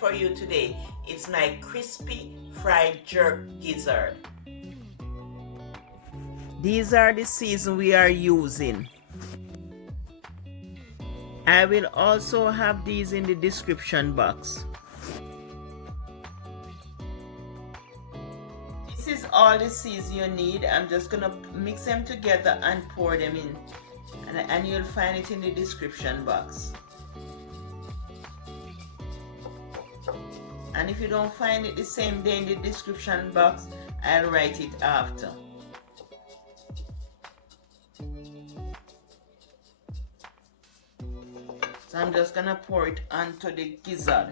for you today. It's my crispy fried jerk gizzard. These are the seasons we are using. I will also have these in the description box. This is all the seeds you need. I'm just gonna mix them together and pour them in, and you'll find it in the description box. And if you don't find it the same day in the description box, I'll write it after. So I'm just gonna pour it onto the gizzard.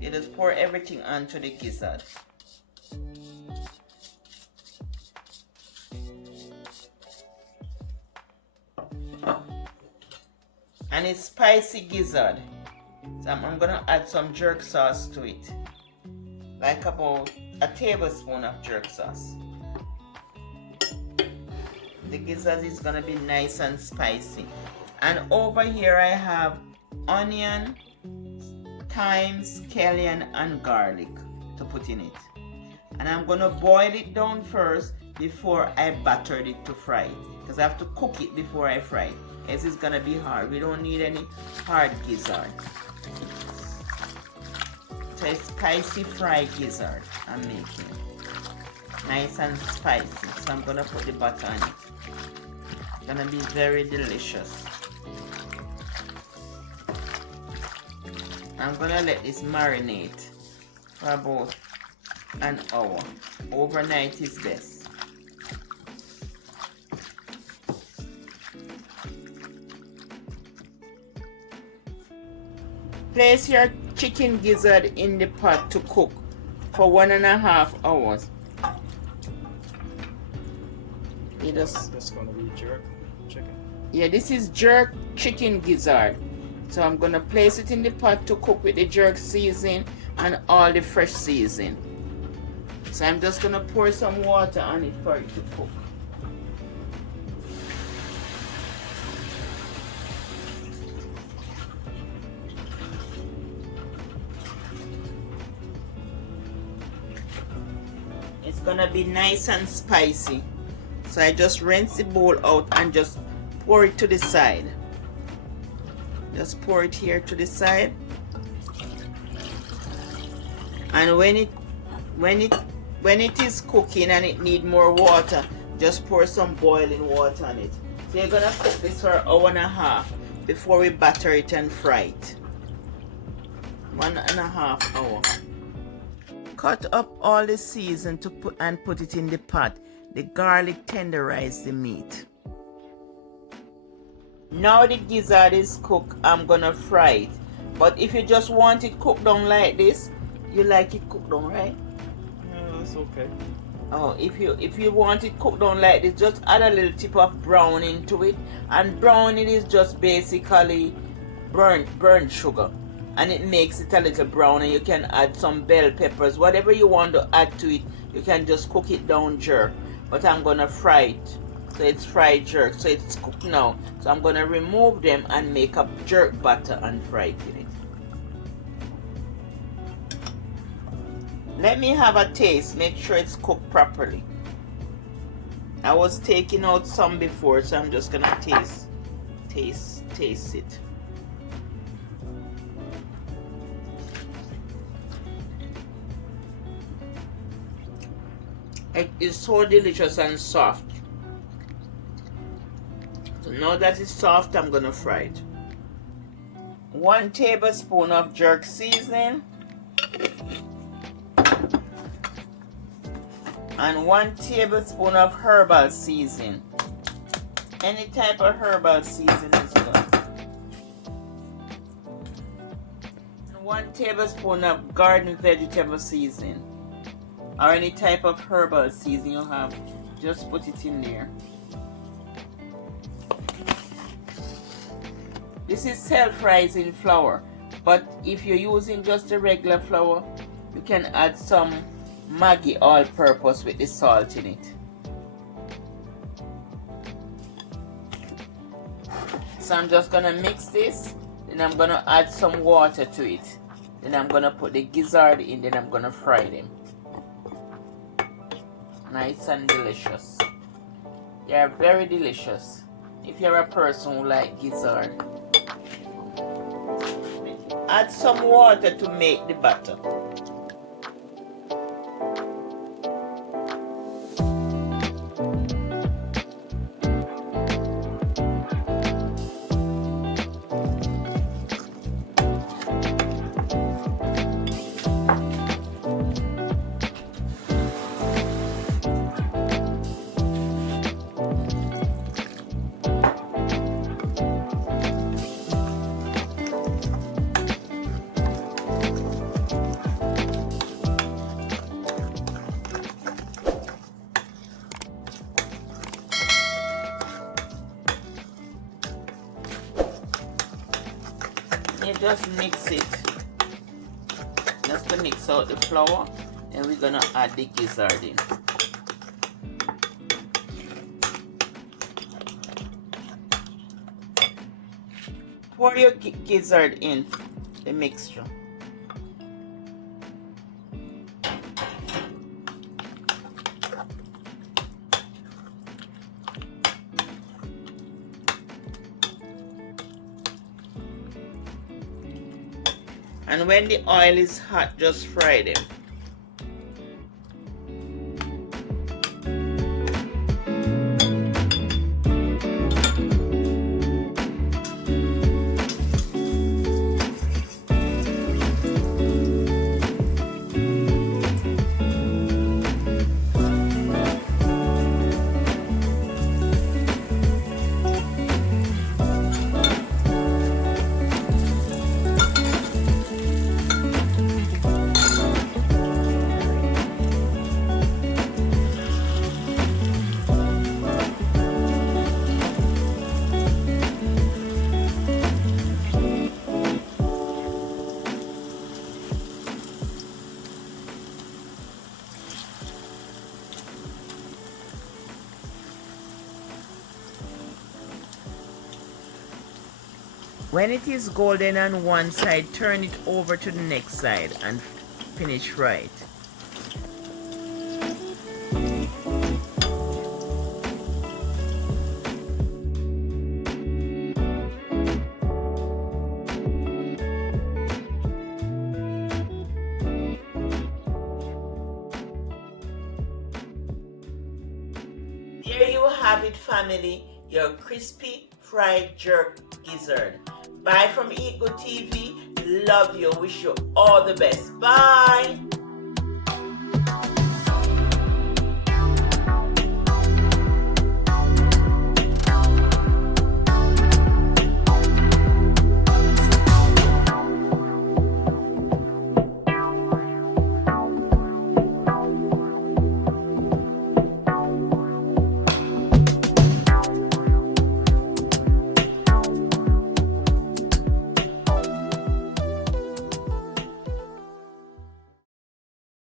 You just pour everything onto the gizzard. And it's spicy gizzard. So I'm gonna add some jerk sauce to it. Like about a tablespoon of jerk sauce. The gizzard is gonna be nice and spicy. And over here I have onion, thyme, scallion, and garlic to put in it. And I'm gonna boil it down first before I batter it to fry it. Because I have to cook it before I fry it. Else it's gonna be hard. We don't need any hard gizzard. So a spicy fried gizzard I'm making. Nice and spicy. So I'm gonna put the butter on it. It's gonna be very delicious. I'm gonna let this marinate for about an hour. Overnight is best. Place your chicken gizzard in the pot to cook for 1.5 hours. That's gonna be jerk chicken. Yeah, this is jerk chicken gizzard. So I'm gonna place it in the pot to cook with the jerk seasoning and all the fresh seasoning. So I'm just gonna pour some water on it for it to cook. It's gonna be nice and spicy. So I just rinse the bowl out and just pour it to the side. Just pour it here to the side. And when it is cooking and it need more water, just pour some boiling water on it. So you're gonna cook this for 1.5 hours before we batter it and fry it. 1.5 hours. Cut up all the season to put it in the pot. The garlic tenderizes the meat. Now the gizzard is cooked, I'm gonna fry it. But if you just want it cooked down like this, you like it cooked down, right? Yeah, that's okay. Oh, if you want it cooked down like this, just add a little tip of browning to it. And browning is just basically burnt sugar. And it makes it a little brown, and you can add some bell peppers. Whatever you want to add to it, you can just cook it down jerk. But I'm gonna fry it. So it's fried jerk, so it's cooked now. So I'm gonna remove them and make up jerk batter and fry it in it. Let me have a taste, make sure it's cooked properly. I was taking out some before, so I'm just gonna taste it. It is so delicious and soft. So now that it's soft, I'm gonna fry it. 1 tablespoon of jerk seasoning and 1 tablespoon of herbal seasoning. Any type of herbal seasoning is good. 1 tablespoon of garden vegetable seasoning, or any type of herbal seasoning you have, just put it in there. This is self-rising flour, but if you're using just the regular flour, you can add some Maggi all-purpose with the salt in it. So I'm just gonna mix this. Then I'm gonna add some water to it. Then I'm gonna put the gizzard in, then I'm gonna fry them. Nice and delicious. They are very delicious. If you're a person who like gizzard. Add some water to make the batter. You just mix it, just to mix out the flour, and we're gonna add the gizzard in. Pour your gizzard in the mixture. And when the oil is hot, just fry them. When it is golden on one side, turn it over to the next side and finish right. There you have it, family, your crispy fried jerk gizzard. Bye from Eat Good TV. Love you. Wish you all the best. Bye.